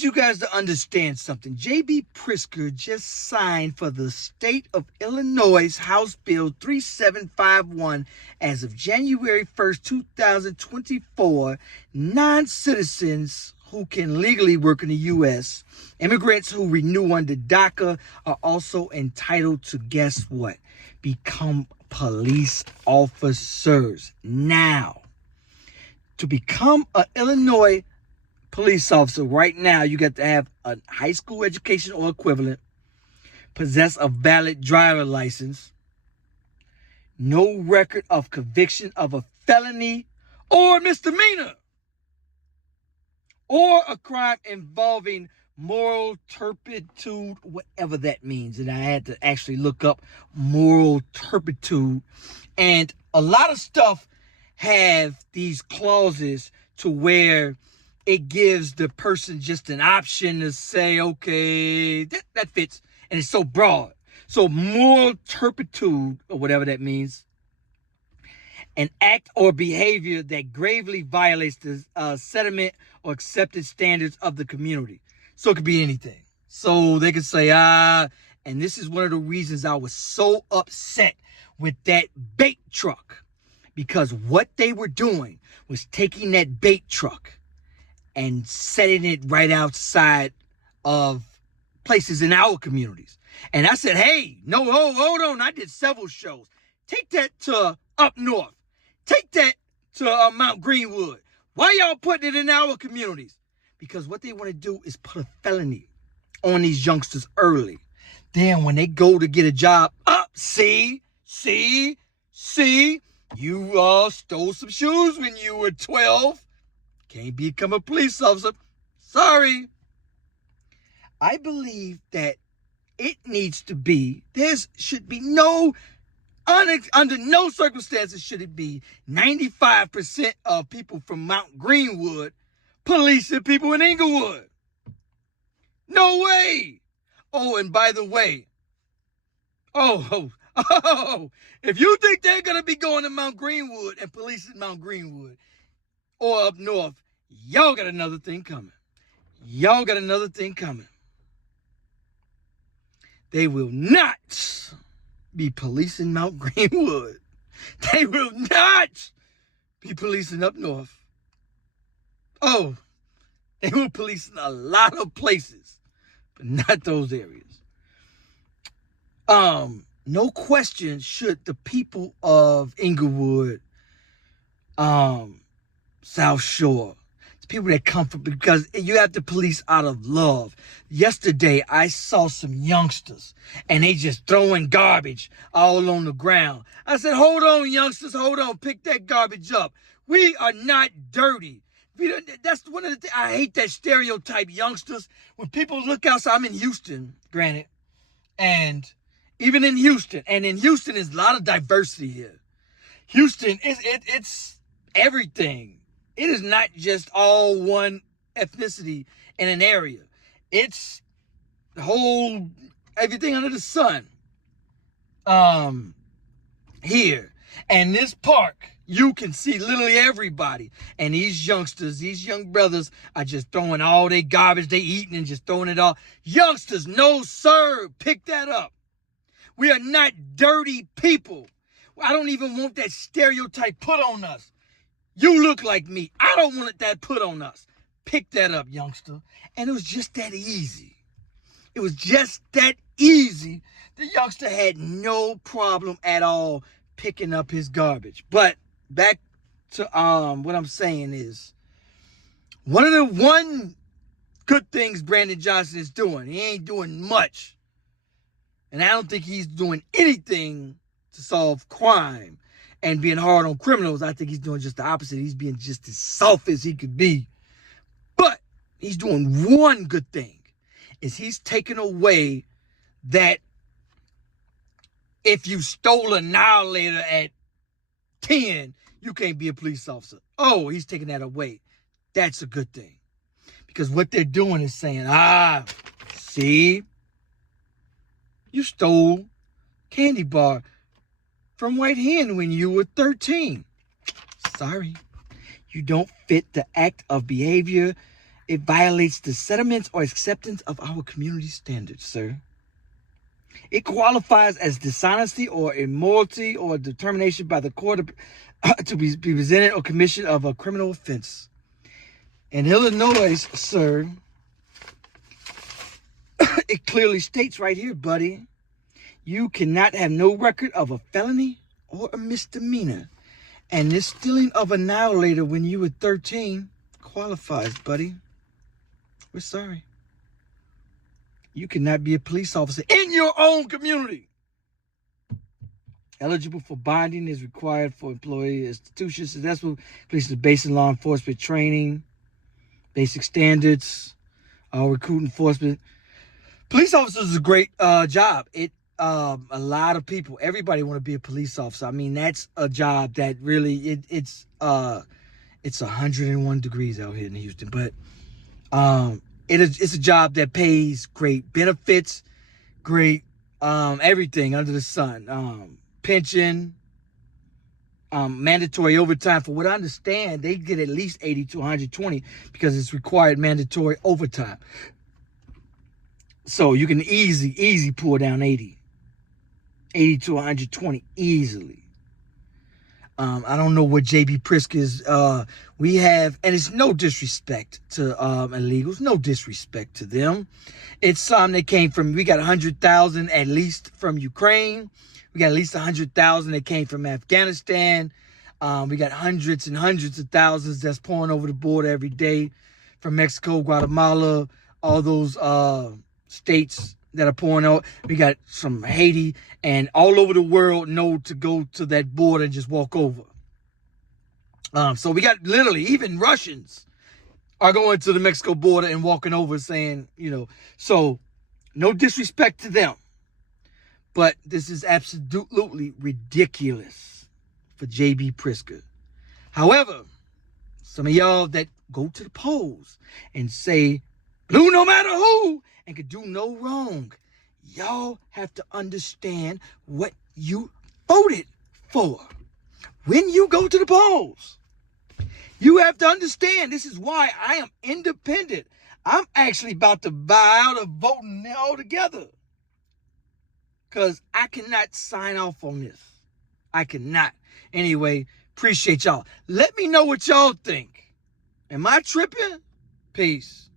You guys to understand something. J.B. Pritzker just signed for the state of Illinois House Bill 3751 as of January 1st, 2024. Non-citizens who can legally work in the U.S., immigrants who renew under DACA are also entitled to, guess what? Become police officers. Now, to become an Illinois police officer right now, you got to have a high school education or equivalent, possess a valid driver license, no record of conviction of a felony or misdemeanor, or a crime involving moral turpitude, whatever that means. And I had to actually look up moral turpitude. And a lot of stuff have these clauses to where it gives the person just an option to say, okay, that fits. And it's so broad. So moral turpitude, or whatever that means, an act or behavior that gravely violates the sentiment or accepted standards of the community. So it could be anything. So they could say, and this is one of the reasons I was so upset with that bait truck. Because what they were doing was taking that bait truck and setting it right outside of places in our communities. And I said, hey, no, hold on. I did several shows. Take that to up north. Take that to Mount Greenwood. Why y'all putting it in our communities? Because what they want to do is put a felony on these youngsters early. Then when they go to get a job, see, you stole some shoes when you were 12. Can't become a police officer. Sorry. I believe that it needs to be, there should be under no circumstances should it be 95% of people from Mount Greenwood policing people in Inglewood. No way. Oh, and by the way, if you think they're going to be going to Mount Greenwood and policing Mount Greenwood or up north, y'all got another thing coming. They will not be policing Mount Greenwood. They will not be policing up north. Oh, they will police in a lot of places, but not those areas. No question should the people of Inglewood, South Shore, it's people that come from, because you have to police out of love. Yesterday, I saw some youngsters, and they just throwing garbage all on the ground. I said, hold on, youngsters, hold on, pick that garbage up. We are not dirty. That's one of the things. I hate that stereotype, youngsters. When people look outside, I'm in Houston, granted, and even in Houston, and in Houston, there's a lot of diversity here. Houston, it's everything. It is not just all one ethnicity in an area. It's the whole, everything under the sun. Here. And this park, you can see literally everybody. And these youngsters, these young brothers are just throwing all their garbage they eating and just throwing it all. Youngsters, no sir, pick that up. We are not dirty people. I don't even want that stereotype put on us. You look like me. I don't want that put on us. Pick that up, youngster. And it was just that easy. It was just that easy. The youngster had no problem at all picking up his garbage. But back to what I'm saying is, one good things Brandon Johnson is doing. He ain't doing much. And I don't think he's doing anything to solve crime and being hard on criminals. I think he's doing just the opposite. He's being just as soft as he could be. But he's doing one good thing, is he's taken away that if you stole an annihilator at 10, you can't be a police officer. Oh, he's taking that away. That's a good thing. Because what they're doing is saying, see, you stole candy bar from White Hen when you were 13. Sorry. You don't fit the act of behavior It violates the sentiments or acceptance of our community standards, sir. It qualifies as dishonesty or immorality or determination by the court to be presented or commission of a criminal offense. In Illinois, sir, it clearly states right here, buddy, you cannot have no record of a felony or a misdemeanor. And this stealing of annihilator when you were 13 qualifies, buddy. We're sorry. You cannot be a police officer in your own community. Eligible for bonding is required for employee institutions. So that's what police is basic law enforcement training, basic standards, recruit enforcement. Police officers is a great job. A lot of people, everybody want to be a police officer. I mean, that's a job that really it's 101 degrees out here in Houston, but it's a job that pays great benefits, great everything under the sun. Pension, mandatory overtime. For what I understand, they get at least 80 to 120 because it's required mandatory overtime. So you can easy pull down 80 to 120 easily. I don't know what JB Pritzker's we have, and it's no disrespect to illegals, no disrespect to them. It's some that came from, we got 100,000 at least from Ukraine. We got at least 100,000 that came from Afghanistan. We got hundreds and hundreds of thousands that's pouring over the border every day from Mexico, Guatemala, all those states that are pouring out. We got some Haiti and all over the world know to go to that border and just walk over. So we got literally even Russians are going to the Mexico border and walking over saying, so no disrespect to them. But this is absolutely ridiculous for JB Pritzker. However, some of y'all that go to the polls and say, blue no matter who, and could do no wrong, y'all have to understand what you voted for. When you go to the polls, you have to understand this is why I am independent. I'm actually about to buy out of voting altogether. Because I cannot sign off on this. I cannot. Anyway, appreciate y'all. Let me know what y'all think. Am I tripping? Peace.